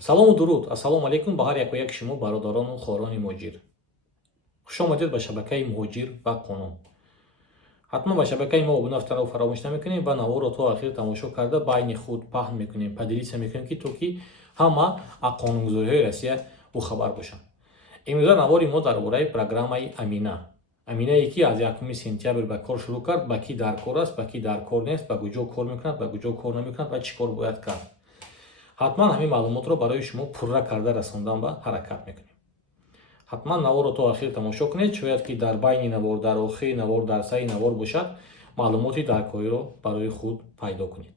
салому дуруд, ассалому алайкум ба ҳар яку як шумо бародарону хорони муҳоҷир. Хушомадед ба шабакаи муҳоҷир ба қонун. ҳатман ба шабакаи мо обунафтаро фаромӯш намекунем ва наворо то охир тамошо карда байни худ паҳн мекунем, поделиться мекунем ки то ки ҳама аз қонунгузориҳои Россия бохабар бошанд. имрӯза навори мо дар бораи программаи Амина. Аминае ки аз 1 сентябр ба кор шурӯъ кард, ба ки дар кор аст, ба ки дар кор нест, ба куҷо кор мекунад, ба куҷо кор намекунад ва чӣ кор бояд кард. ҳатман ҳамин маълумотро барои шумо пурра карда расондан ба ҳаракат мекунем. ҳатман наворро то охир тамошо кунед, шояд ки дар байни навор, дар охири навор, дар сари навор бошад, маълумоти даркориро барои худ пайдо кунед.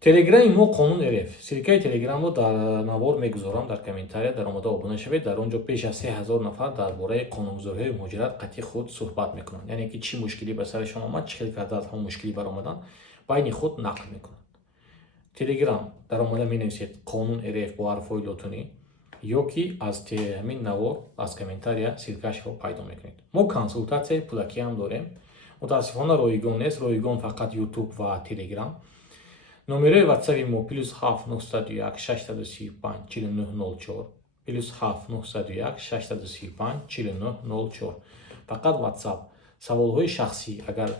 Телеграми мо Қонун РФ. Силкаи телеграмро дар навор мегузорам, дар комментария дар омада обуна шавед. Дар он ҷо пеш аз 3000 нафар дар бораи қонунгузориҳои муҳоҷират қатъи худ суҳбат мекунанд. Яъне ки чӣ мушкилӣ ба сарашон омад, чӣ хел карда аз ҳамон мушкилӣ баромаданд, байни худ нақл мекунанд. Телеграм дар омада менависед Қонун РФ бо ҳарфҳои лотунӣ, ё ки аз ҳамин навор аз комментария силкашро пайдо мекунед. Мо консултатсияи пулакӣ ҳам дорем. Мутаассифона ройгон нест, ройгон фақат YouTube ва Telegram. Номерои WhatsApp-и мо +7 901 635 4904 +7 901 635 4904. Фақат WhatsApp. Саволҳои шахсӣ агар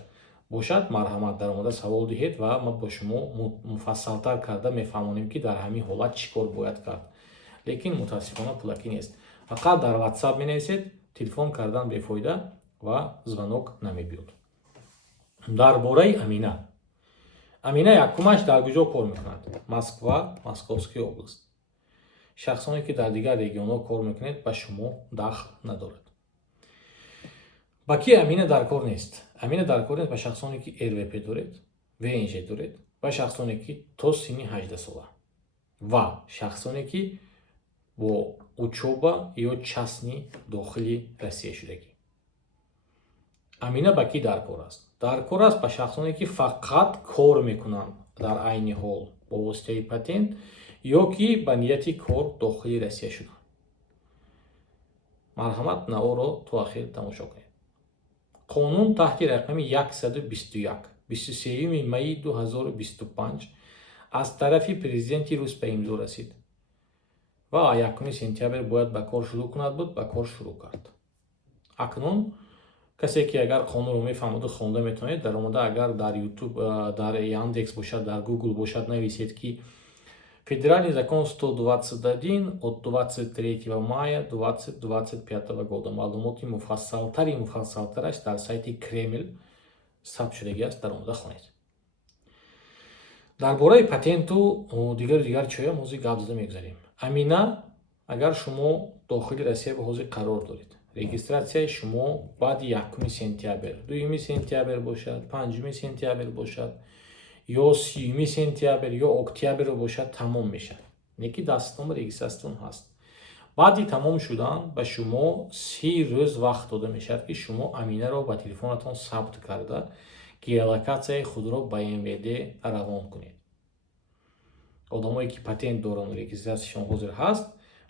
бошад, марҳамат дар омада савол диҳед ва мо ба шумо муфассалтар карда мефаҳмонем ки дар ҳамин ҳолат чӣ кор бояд кард. Лекин мутаассифона пулакӣ нест. Фақат дар WhatsApp менависед, телефон кардан бефоида ва звонок намебиёд. Дар бораи Амина. Амина якумаш дар куҷо кор мекунад? Москва, Московская област. Шахсоне ки дар дигар регионҳо кор мекунед, ба шумо дахл надорад. Ба ки Амина дар кор нест? Амина дар кор нест ба шахсоне ки РВП доред, ВНЖ доред ва шахсоне ки то синни 18 сола ва шахсоне ки бо учоба ё частни дохили Россия шудагӣ. Амина ба ки дар кор аст? Дар кор аст ба шахсоне ки фақат кор мекунанд дар айни ҳол бо воситаи патент ё ки ба нияти кор дохили Россия шуданд. Марҳамат, наворо то охир тамошо кунед. Қонун таҳти рақами 121 23 майи 2025 аз тарафи президенти Рус ба имзо расид ва 1 сентябр бояд ба кор шурӯъ кунад буд, ба кор шурӯъ кард. Акнун касе ки агар қонунро мефаҳмаду хонда метавонед, дар омада агар дар YouTube, дар Яндекс бошад, дар Google бошад, нависед ки Федеральный закон 121 от 23 мая 2025 года. Маълумоти муфассалтараш дар сайти Кремл сабт шудагӣ аст, дар омада хонед. Дар бораи патенту дигар чоя мози гап зада мегузарем. Амина, агар шумо дохили Россия ба ҳозир қарор доред, регистратсияи шумо баъди 1 сентябр, 2 сентябр бошад, 5 сентябр бошад, ё 30 сентябр ё октябр бошад, тамом мешад. Неки дастномаи регистратсион ҳаст. баъди тамом шудан ба шумо 30 рӯз вақт дода мешавад ки шумо Аминаро ба телефонатон сабт карда геолокатсияи худро ба МВД равон кунед. одамое ки патент доранд, регистратсияшон ҳозир ҳаст,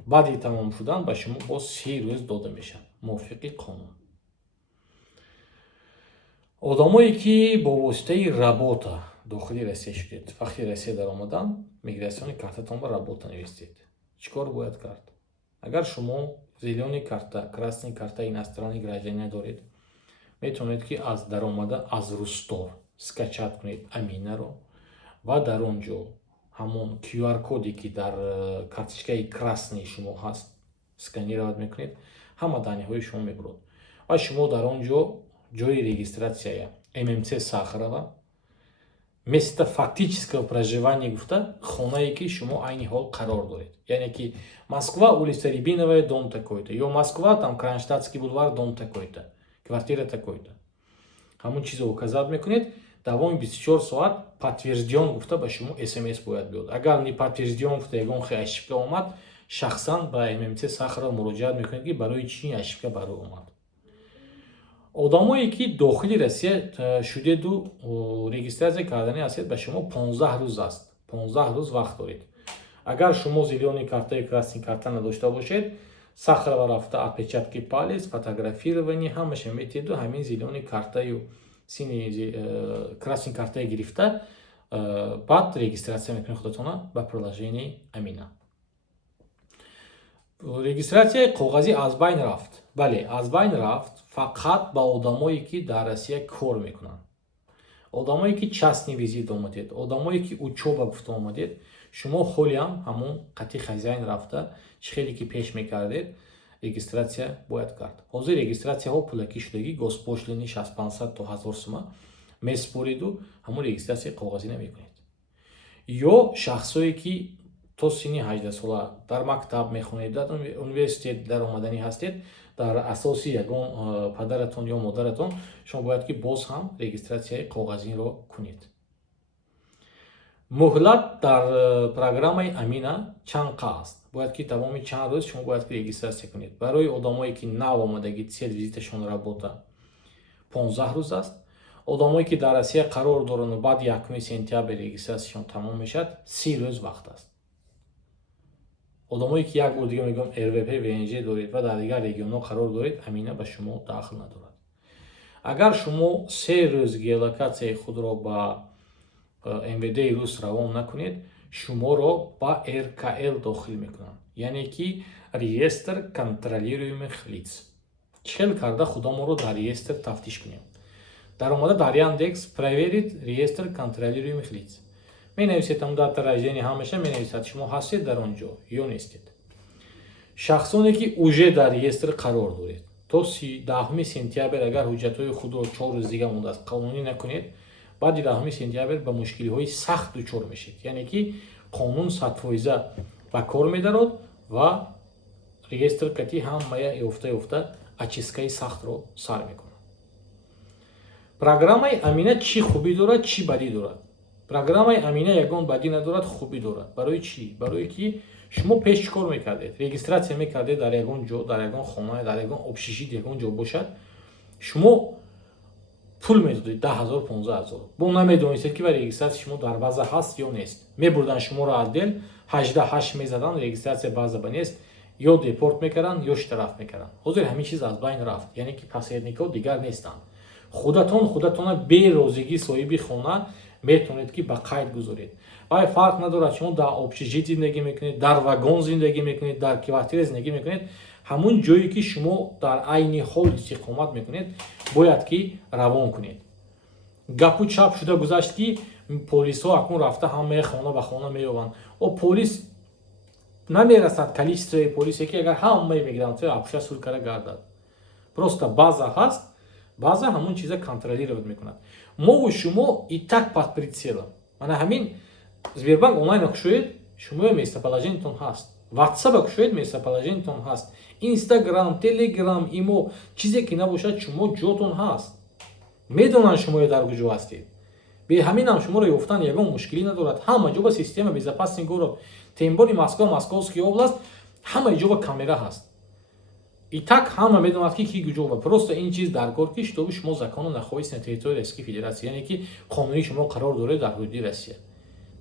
баъди тамом шудан ба шумо боз 30 рӯз дода мешавад мувофиқи қонун. одамое ки бо воситаи работа дохили Россия шудед, вақти Россия даромадан, миграсиони картатонро работа навистед, чӣ кор бояд кард? Агар шумо зелёни карта, красни карта иностранный гражданина доред, метавонед ки аз даромада аз Рустор скачат кунед Аминаро ва дар он ҷо ҳамон QR-коде ки дар карточкаи красни шумо ҳаст, сканировать мекунед, ҳама даниҳои шумо мебурад ва шумо дар он ҷо ҷои регистратсияя ММЦ Сахарова место фактического проживания гуфта хонае ки шумо айни ҳол қарор доред. Яъне ки Москва, улица Рябиновая, дом такой-то, ё Москва, там Кронштадтский бульвар, дом такой-то, квартира такой-то. Ҳамон чизо указат мекунед, давоми 24 соат подтверждён гуфта ба шумо SMS бояд биёд. Агар не подтверждён гуфта ягон хел ошибка омад, шахсан ба ММЦ Сахарова муроҷиат мекунед ки барои чӣ ошибка барои омад. одамое ки дохили Россия шудеду регистратсия кардани ҳастед, ба шумо 15 рӯз аст. 15 рӯз вақт доред. Агар шумо зелёни карта ё красни карта надошта бошед, Сахарова рафта отпечатки палец, фотографирование, ҳамаша метеду ҳамин зелёни картаю сини красни картаи гирифта баъд регистратсия мекунед худатона ба приложенияи Амина. Регистратсияи коғазӣ аз байн рафт. Бале, аз байн рафт фақат ба одамое ки дар Россия кор мекунанд. Одамое ки частни визит омадед, одамое ки учоба гуфта омадед, шумо ҳолиам ҳамун қатъи хазяин рафта чӣ хеле ки пеш мекардед, регистратсия бояд кард. Ҳозир регистратсияҳо пулакӣ шудагӣ, госпошлини 600 то 1000 сума меспориду ҳамун регистратсияи коғазӣ намекунед. ё шахсое ки то синни 18 сола дар мактаб мехонед, дар университет дар омаданӣ ҳастед, дар асоси ягон падаратон ё модаратон шумо бояд ки боз ҳам регистратсияи коғазиро кунед. муҳлат дар программаи Амина чанд аст? Бояд ки тамоми чанд рӯз шумо бояд ки регистратсия кунед. Барои одамое ки нав омадагӣ цел визиташон работа 15 рӯз аст. Одамое ки дар Россия қарор доранд баъд 1 сентябр регистратсияшон тамом мешавад 30 рӯз вақт аст. одамое ки як бор дига мегӯям РВП ВНЖ доред ва дар дигар регионҳо қарор доред, Амина ба шумо дахл надорад. агар шумо 3 рӯз геолокатсияи худро ба МВД рус равон накунед, шуморо ба РКЛ дохил мекунанд, яъне ки реестр контролируемых лиц. чӣ хел карда худамонро дар реестр тафтиш кунем? дар омада дар Яндекс проверит реестр контролируемых лиц. менависед ҳам дата рождения ҳамаша менависад, шумо ҳастед дар он ҷо ё нестед. шахсоне ки уже дар реестр қарор доред, то 10 сентябр агар ҳуҷҷатҳои худро 4 рӯз дига мондааст қонунӣ накунед, баъди 10 сентябр ба мушкилиҳои сахт дучор мешед. яъне ки қонун 100% ба кор медарад ва реестр кати ҳамая ёфта очисткаи сахтро сар мекунад. программаи Амина чӣ хубӣ дорад, чӣ бадӣ дорад? программаи Амина ягон бадӣ надорад, хубӣ дорад. барои чӣ? барое ки шумо пеш чӣ кор мекардед? регистратсия мекардед дар ягон ҷо, дар ягон хона, дар ягон обшишит, ягон ҷо бошад, шумо пул медодед 10 000 15 000. бо намедонистед ки ва регистратсия шумо дар база ҳаст ё нест. мебурдан шуморо отдел 18 мезадан, регистратсия база ба нест, ё депорт мекарданд ё штраф мекарданд. ҳозир ҳамин чиз аз байн рафт, яъне ки посредникҳо дигар нестанд. худатона бе розигии соҳиби хона метавонед ки ба қайд гузоред. вай фарқ надорад шумо дар обшишит зиндагӣ мекунед, дар вагон зиндагӣ мекунед, дар квартира зиндагӣ мекунед, ҳамун ҷое ки шумо дар айни ҳол истиқомат мекунед бояд ки равон кунед. гапу чап шуда гузашт ки полисҳо акнун рафта ҳамаи хона ба хона меёбанд. полис намерасад количествои полисе ки агар ҳамаи мигрантҳои обша сур карда гардад. просто база ҳаст, база ҳамун чиза контролировать мекунад. мову шумо и так под прицелом. мана ҳамин Сбербанк онлайн кушоед, шумо местоположениятон ҳаст. WhatsApp кушоед, местоположениятон ҳаст. Instagram, Telegram, имо чизе ки набошад, шумо ҷотон ҳаст. медонанд шумо дар куҷо ҳастед. бе ҳаминам шуморо ёфтан ягон мушкилӣ надорад. ҳама ҷо ба система безопасности город, тем более Москва, Московская область, ҳама ҷо ба камера ҳаст. и так ҳама медонад ки куҷо ва просто ин чиз дар кор ки штоби шумо закону нахоҳист на территорияи Российской Федерации, яъне ки қонунӣ шумо қарор доред дар ҳудуди Россия.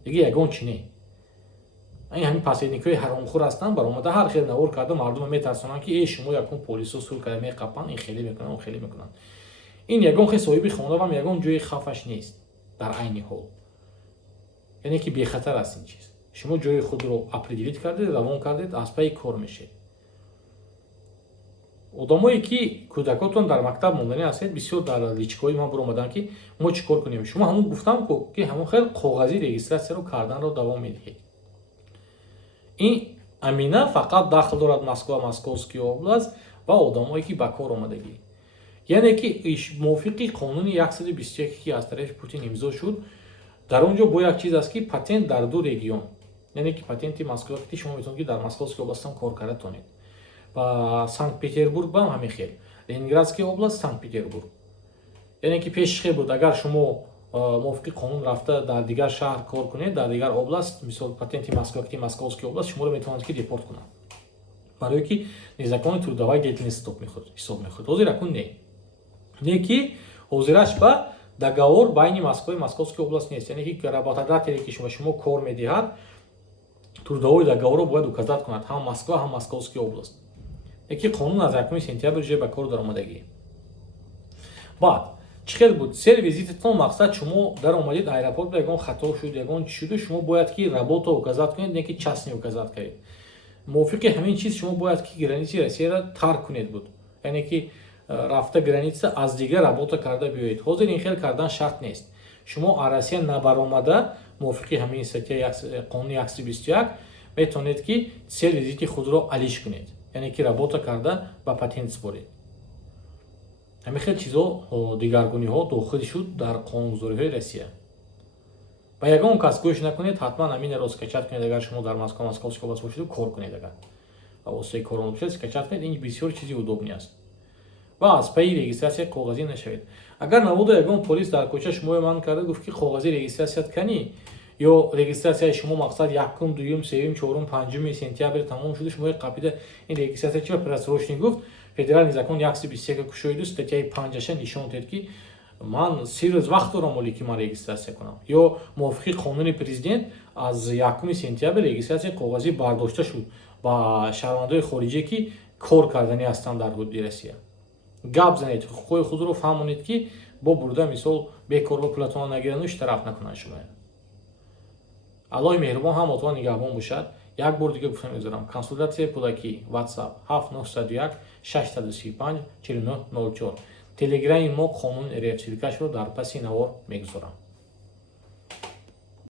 дига ягон чӣ не. ҳамин посредникҳои ҳаромхӯр ҳастанд, баромада ҳар хел навор карда мардума метарсонанд ки шумо якон полисо сур карда меқапанд, ин хеле мекунанд, он хеле мекунанд. ин ягон хел соҳиби хонавам ягон ҷои хавфаш нест дар айни ҳол. яъне ки бехатар аст ин чиз. шумо ҷои худро определит кардед, равон кардед, аз пайи кор мешед. одамое ки кӯдакотон дар мактаб монданӣ ҳастед, бисёр дар личкаҳои ман буромаданд ки мо чӣ кор кунем. шумо ҳамун гуфтам ки ҳамун хел коғазӣ регистратсияро карданро давом медиҳед. ин Амина фақат дахл дорад Москва, Московская область ва одамое ки ба кор омадагӣ. яъне ки мувофиқи қонуни 121 ки аз тарафи Путин имзо шуд, дар он ҷо бо як чиз аст ки патент дар ду регион, яъне ки патенти Москва ки шумо метавонед ки дар Московская област ҳам кор карда тонед. ба Санкт-Петербург бам ҳамин хел. Ленинградская область, Санкт-Петербург. яъне ки пеш хел буд, агар шумо мувофиқи қонун рафта дар дигар шаҳр кор кунед, дар дигар област, мисол патенти Москва ки Московская област, шуморо метавонанд ки депорт кунанд. барое ки незаконни трудовая деятельность ҳисоб мехӯрад. ҳозир акун не ки ҳозираш ба договор байни Москва и Московская область нест. яъне ки работодателе ки шумо кор медиҳад, трудовой договорро бояд указат кунад ҳам Москва, ҳам Московская область. яке қонун аз 1 сентябр ҷо ба кор даромадагӣ. баъд чӣ хел буд? Сери визититон мақсад шумо дар омадед аэропорт, ягон хато шуд, ягон чӣ шуду, шумо бояд ки работа указат кунед, не ки частни указат кардед. мувофиқи ҳамин чиз шумо бояд ки границаи Россияро тарк кунед буд, яъне ки рафта граница аз дигар работа карда биёед. ҳозир ин хел кардан шарт нест. шумо аз Россия набаромада мувофиқи ҳамин статья қонуни 121 метавонед ки сер визити худро алиш кунед, яъне ки работа карда ба патент супоред. ҳамин хел чизҳо дигаргуниҳо дохил шуд дар қонунгузориҳои Россия. ба ягон кас гӯш накунед, ҳатман ҳаминеро скачат кунед, агар шумо дар Москва област бошед кор кунед, агар ба воситаи корон бошед скачат кунед, ин бисёр чизи удобни аст. ва аз паи регистратсияи коғазӣ нашавед. агар набуда ягон полис дар кӯча шумо ман карда гуфт ки коғазӣ регистратсият канӣ, ё регистратсияи шумо мақсад 1, 2, 3, 4, 5 сентябр тамом шуда, шумо қабида ин регистратсия чӣ просрочный гуфт, федеральный закон 123 кушоиду статьяи 5 нишон дед ки ман 3 рӯз вақт дорам оли ки ман регистратсия кунам. ё мувофиқи қонуни президент аз 1 сентябр регистратсияи коғазӣ бардошта шуд ба шаҳрвандои хориҷие ки кор кардани ҳастанд дар ҳудуди Россия. гап занед, ҳуқуқи худро фаҳмонед ки бо бурда мисол бекорба пулатона нагирану иштараф накунанд шумо. аллоҳи меҳрубон ҳамотон нигаҳбон бошад. як бор дига гуфта мегузорам, консултатсияи пулакӣ WhatsApp 7901 635 4904. телеграми мо қонун РФ-40 дар паси навор мегузорам.